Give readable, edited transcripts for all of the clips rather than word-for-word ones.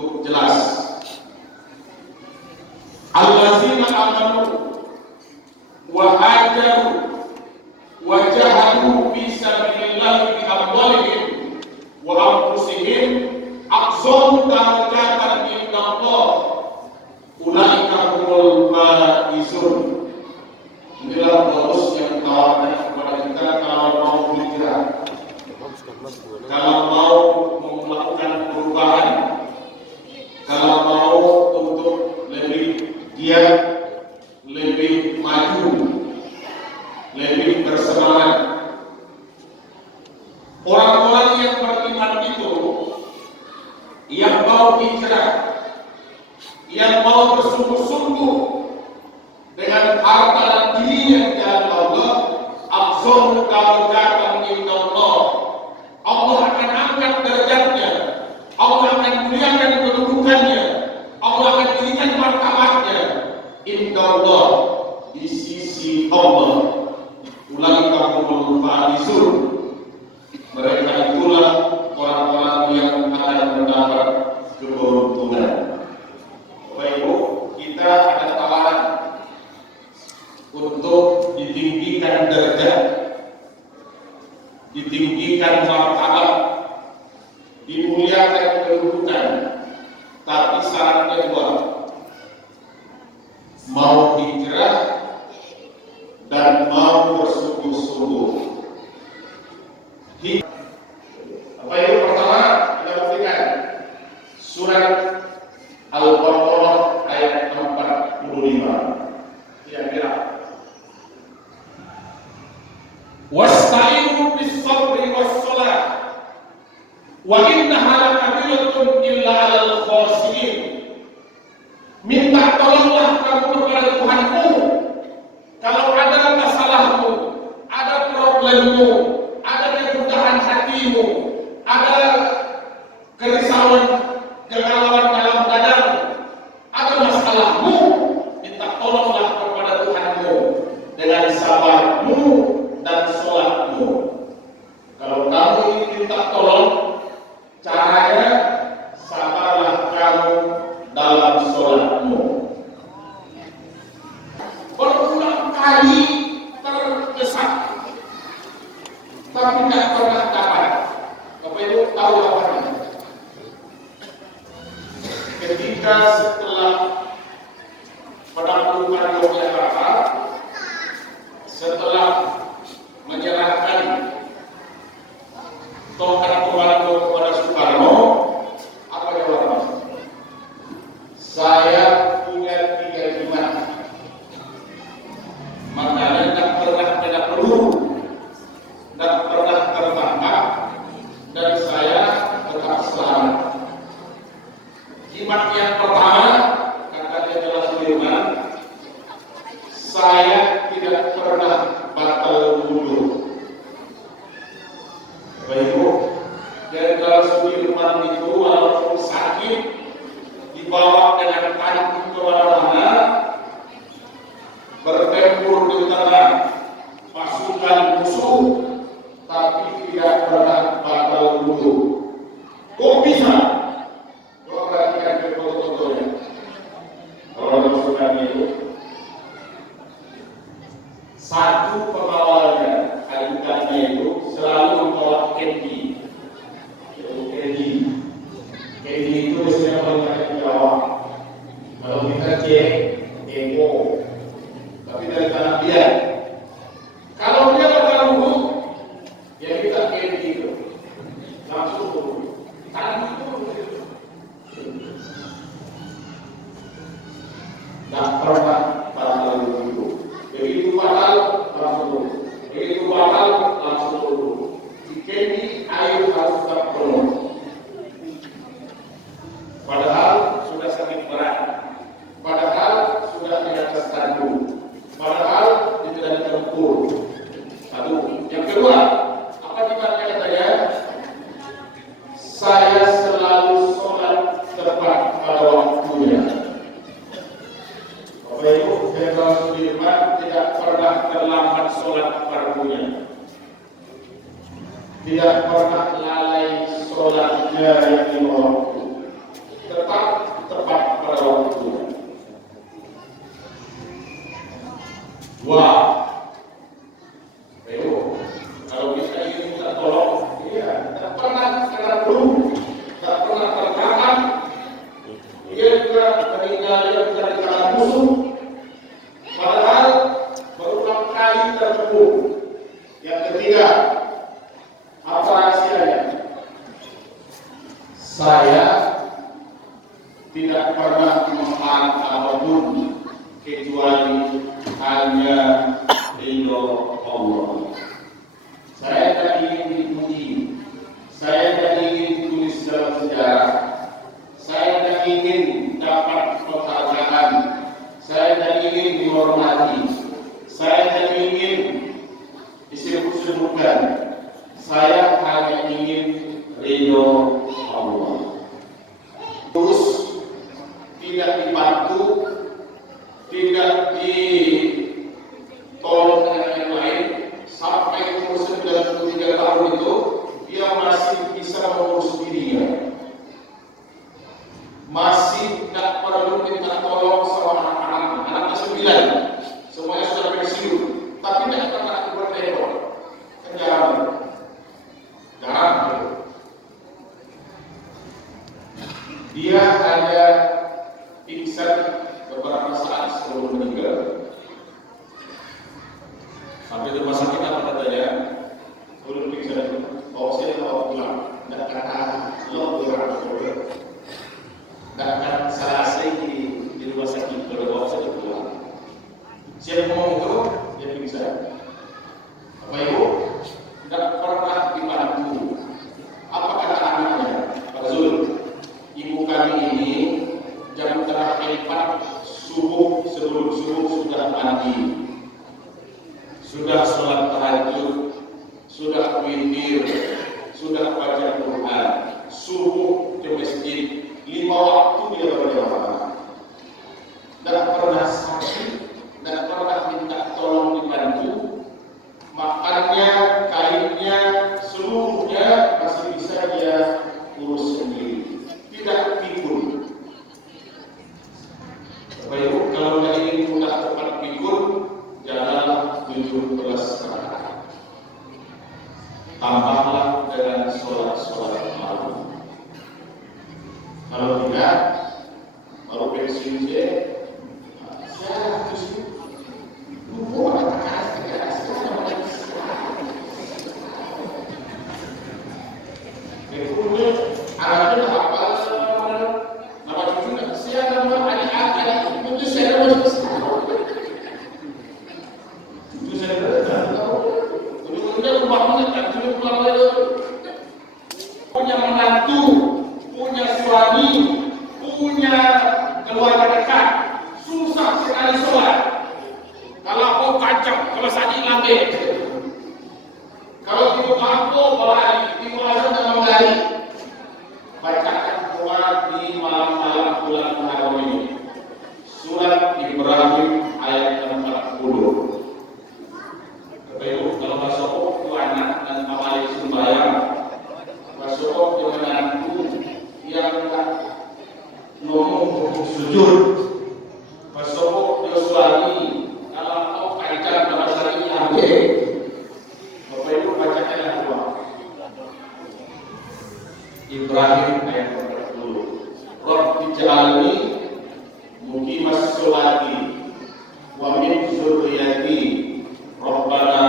cukup jelas. Allazina amanu wa hajaru wa jahadu fi sabilillahi bi amwalihim wa anfusihim aqsamu darajatan indallah ulaika humul faizun. Inilah bonus yang ditawarkan kepada kita kalau mau hijrah, kalau mau melakukan perubahan, kalau mau untuk lebih giat, lebih maju, lebih bersemangat. Orang-orang yang beriman itu yang mau hijrah, yang mau bersungguh-sungguh dengan harta dan diri yang jalan Allah, aqsamu darajatan indallah. Allah akan angkat derajatnya, Allah akan muliakan kedudukannya, Allah akan tinggikan martabatnya indallah, di sisi Allah. Ulaika humul faizun, mereka itulah orang-orang yang akan mendapat keberuntungan. Bapak Ibu, kita ada tawaran untuk ditinggikan derajat, ditinggikan martabat, dimuliakan kedudukan, tapi syaratnya dua: mau hijrah dan mau bersungguh-sungguh. Apa yang pertama kita buktikan surat Al-Baqarah ayat 45. Kira-kira wasta'inu bis-sabri was-shalah wa innaha lakabiratun illa 'alal khashiyin. Minta tolonglah kamu kepada Tuhanmu kalau ada masalahmu, ada problemmu, ada kegundahan hatimu, ada kerisauan, kegalauan dalam dadamu, ada masalahmu, minta tolonglah kepada Tuhanmu dengan sabarmu dan sholatmu. Kalau kamu ingin minta tolong, caranya sabarlah kamu dalam sholatmu. Berulang kali terkesan, tapi tidak pernah dapat. Bapak Ibu tahu apa ini? Ketika setelah penaklukan Yogyakarta, setelah menyerahkan tongkat komando kepada Soekarno, apa jawabannya? Saya punya 3 jimat, makanya tak pernah kena peluru, tak pernah tertangkap, dan saya tetap selamat. Jimat yang pertama, kata Jenderal Sudirman, saya tidak pernah batal wudhu. Bapak Ibu, Jenderal Sudirman itu walaupun sakit, dibawa dengan tangki kemana-mana, bertempur di tengah pasukan musuh, tapi tidak pernah batal wudhu. Kok bisa? Coba perhatikan foto-fotonya. Kalau pasukan itu, satu pengawalnya, ajudannya itu selalu membawa kendi. Kendi itu biasanya kalau kita Jawa, kalau kita cek emo, tapi dari tanah dia. Kalau dia bakal wudhu, ya kita kendi itu langsung wudhu. Tangan itu tidak pernah batal wudhu. Begitu batal langsung wudhu. Begitu batal langsung wudhu. Di kendi air harus tetap penuh. Padahal sudah sangat berat. Padahal tidak pernah memanfaat apapun kecuali hanya ridho Allah. Saya tidak ingin dipuji, saya tidak ingin ditulis dalam sejarah, saya tidak ingin dapat penghargaan, saya tidak ingin dihormati, saya tidak ingin disebut-sebutkan. Saya hanya ingin ridho Allah. Terus tidak dibantu, tidak ditolong dengan yang lain, sampai umur 93 tahun itu dia masih bisa mengurus dirinya, masih tidak perlu minta tolong sama anak-anak. Anaknya 9, semuanya sudah pensiun, tapi tidak pernah bertelepon. Jarang. Dia hanya pingsan beberapa saat sebelum meninggal. Sampai di rumah sakit apa katanya? Sebelum pingsan, saya mau pulang. Tidak kata lo pulang, tidak akan selesai di rumah sakit. Kalau saya pulang, siapa ngomong itu dia pingsan. Bapak Ibu, tidak pernah dibantu. Apa kata anaknya? Pak Zul, ibu kami ini jam terakhir 4 subuh, sebelum subuh sudah mandi, sudah sholat tahajud, sudah witir, sudah baca Quran, subuh ke masjid, 5 waktu dia berjamaah. Tidak pernah sakit, tidak pernah minta tolong dibantu. Makannya, kainnya, seluruhnya masih bisa dia urus sendiri. Tidak pikun. Bapak Ibu, kalau tidak ingin mudah cepat pikun, jalanlah 17 rakaat. Tambahlah dengan sholat malam. Kalau tidak, baru pensiun saya harus lupa rakaat. Arabnya apa? Nama cucunya saya nama adik-adik itu saya nama cucu saya tahu. Ujung-ujungnya rumahnya cucu pulang lagi. Punya menantu, punya suami, punya keluarga dekat, susah sekali sholat. Kalau kau kacau, kalau sadik lambe, kalau tidur lampu, balai, tidur asal dengan lari. Bacakan doa di malam-malam bulan Muharram ini. Surat Ibrahim ayat 40. Bapak Ibu, kalau masuk itu anak dan amal sembahyang, masuk ke menantu yang ngomong untuk sujud, masuk ke suami kalau kau kaitan dengan syariat ambil. Bapak Ibu bacakan yang doa. Ibrahim ayat 40. Rabbi ja'alni muqimas sholati wa min dzurriyyati Rabbana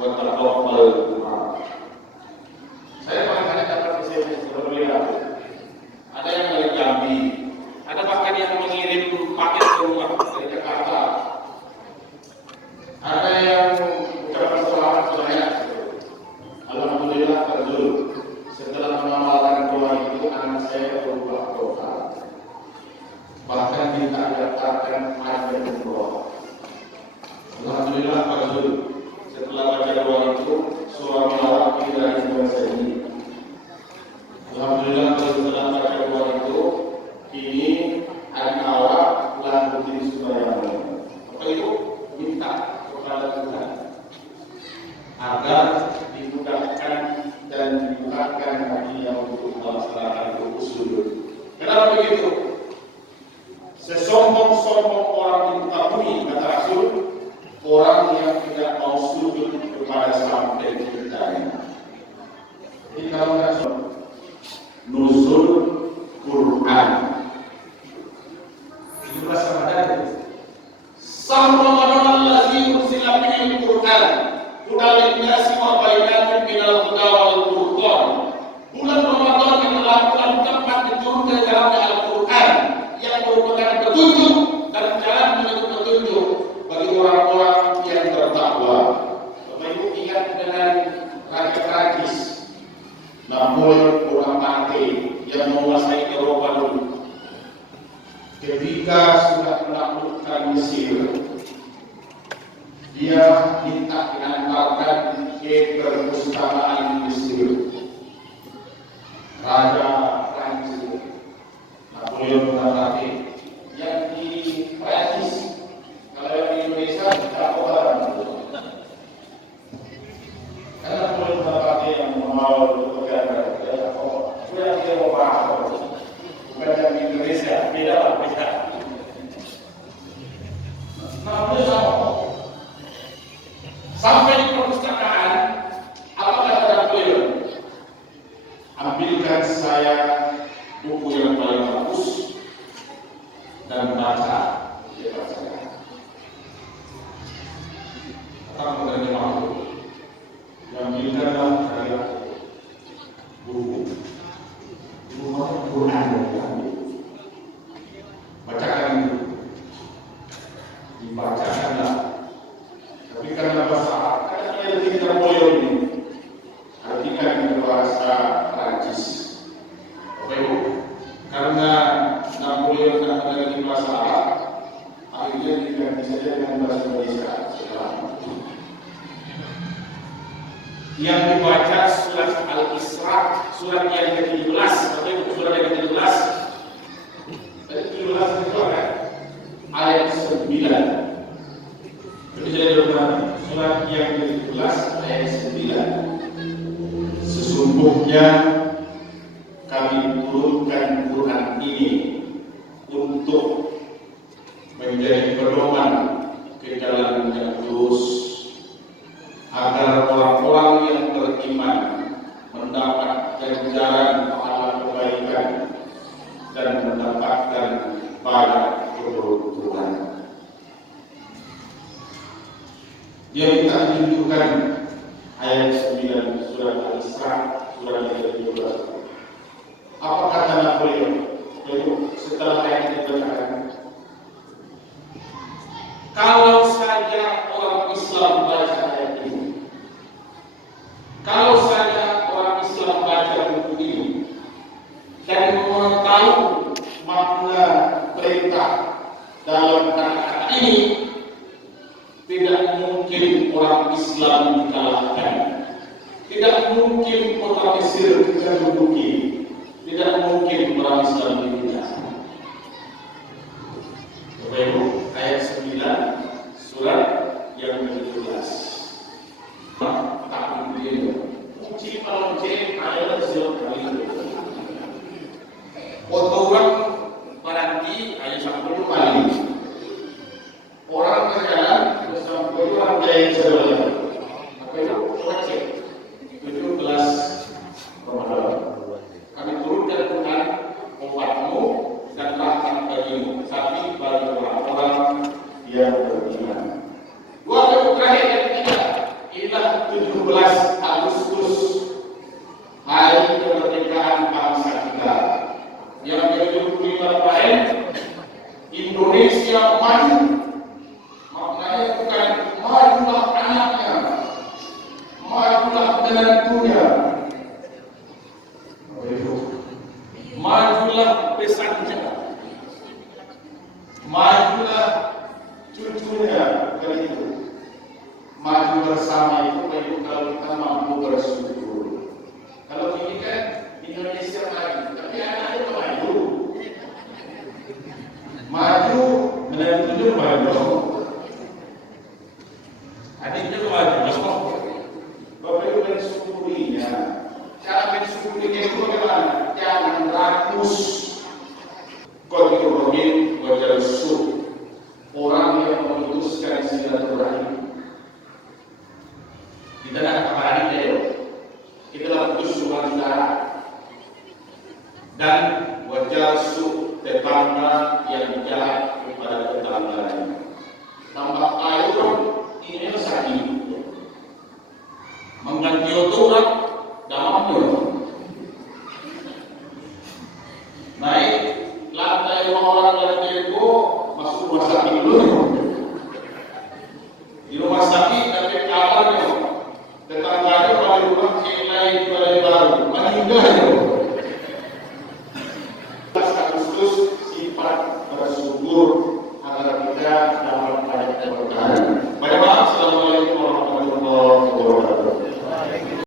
wa taqabbal du'a. Saya barangkali dapat SMS berbeda. Ada yang dari Jambi, ada bahkan yang mengirim paket ke rumah dari Jakarta. Ada yang ucapan selamat saya. Alhamdulillah terjun. Setelah mengamalkan doa itu, anak saya berubah total. Bahkan minta daftarkan ajar umroh. Alhamdulillah Pak Zul. Setelah baca doa itu, suami awak tidak bahasa ini. Alhamdulillah setelah baca doa itu, kini adik awak telah rutin sembahyang. Apa itu? Minta kepada Tuhan agar dimudahkan dan dibukakan hatinya untuk melaksanakan rukun sujud. Kenapa begitu? Sesombong-sombong orang di muka bumi, kata Rasul, orang yang tidak mau sujud kepada sang penciptanya. Ini kalau Rasul nuzul Quran. Itu bahasa Ramadan. Sam Ramadan allazi ursila bihi al-Quran. Hudal lin-nasi wa bayyinatin minal huda wal furqan. Bulan Ramadan yang telah tempat diturunkan dalamnya Al-Quran. ketika sudah menaklukkan Mesir, dia minta diantarkan ke perpustakaan Mesir. Raja Prancis Napoleon Bonaparte yang di Prancis, kalau yang di Indonesia tidak orang. Karena Napoleon Bonaparte yang mengawal negara, dia sudah dia mau bahas, bukan yang di Indonesia, beda lah, beda. Namun sampai di perpustakaan, apa kata Napoleon? Ambilkan saya buku yang paling bagus dan baca di depan saya. Akan menerima aku. Ambilkanlah saya buku. Buku Quran yang diambil. Bacakan itu. Dibacakanlah. Tapi karena bahasa Arab, karena dia lebih Napoleon ini. Artikan dengan bahasa Prancis. Karena Napoleon tidak mengerti bahasa Arab, akhirnya diganti saja dengan bahasa Indonesia. Yang dibaca surat Al-Isra, surat yang ke-17, atau surat yang ke-17. Dari 17 itu kan ayat 9. Jadi surat yang ke-17 ayat 9. Sesungguhnya kami turunkan Quran ini untuk menjadi pedoman ke jalan yang lurus, agar orang-orang yang beriman mendapat ganjaran pahala kebaikan dan mendapatkan banyak keberuntungan. Dia minta tunjukkan ayat 9 surat Al-Isra, surat yang ke-17. Apa kata Napoleon? Setelah ayat itu dibacakan, kalau saja orang Islam baca ayat ini, kalau saja orang Islam baca buku ini dan mengetahui makna perintah dalam kata-kata ini, tidak mungkin orang Islam dikalahkan, tidak mungkin kota Mesir diduduki, tidak mungkin orang Islam dibunuh. Ayat 9 surat yang ke-17. Tak mungkin. Uji palonce adalah siapa kali itu. Orang berarti ayat 10 kali. Orang berjalan bersama orang lain sebelah. Apa itu? Coba cek. 17 Ramadan. Kami turunkan Quran obatmu dan rahmat bagimu, tapi bagi orang-orang yang beriman. Dua buku terakhir yang ketiga ialah 17 Agustus, hari kemerdekaan bangsa kita. Yang ke-25 kemarin, Indonesia maju. Maknanya bukan majulah anaknya, majulah menantunya, majulah besannya, majulah cucunya, bukan itu. Maju bersama itu kalau kita mampu bersyukur. Kalau ini kan Indonesia maju, tapi anaknya maju. Maju, menantunya maju, adiknya maju. Bapak Ibu mensyukurinya. Cara mensyukurinya itu bagaimana? Jangan rakus. Qadrul Rahim wa Jalsul. Orang yang memutuskan silaturahim. Kita dah kemarin dia. Kita dah putus hubungan saudara. Dan wa Jalsul, tetangga yang jahat kepada tetangganya. Tambah air ini sakit. Mengganti otorat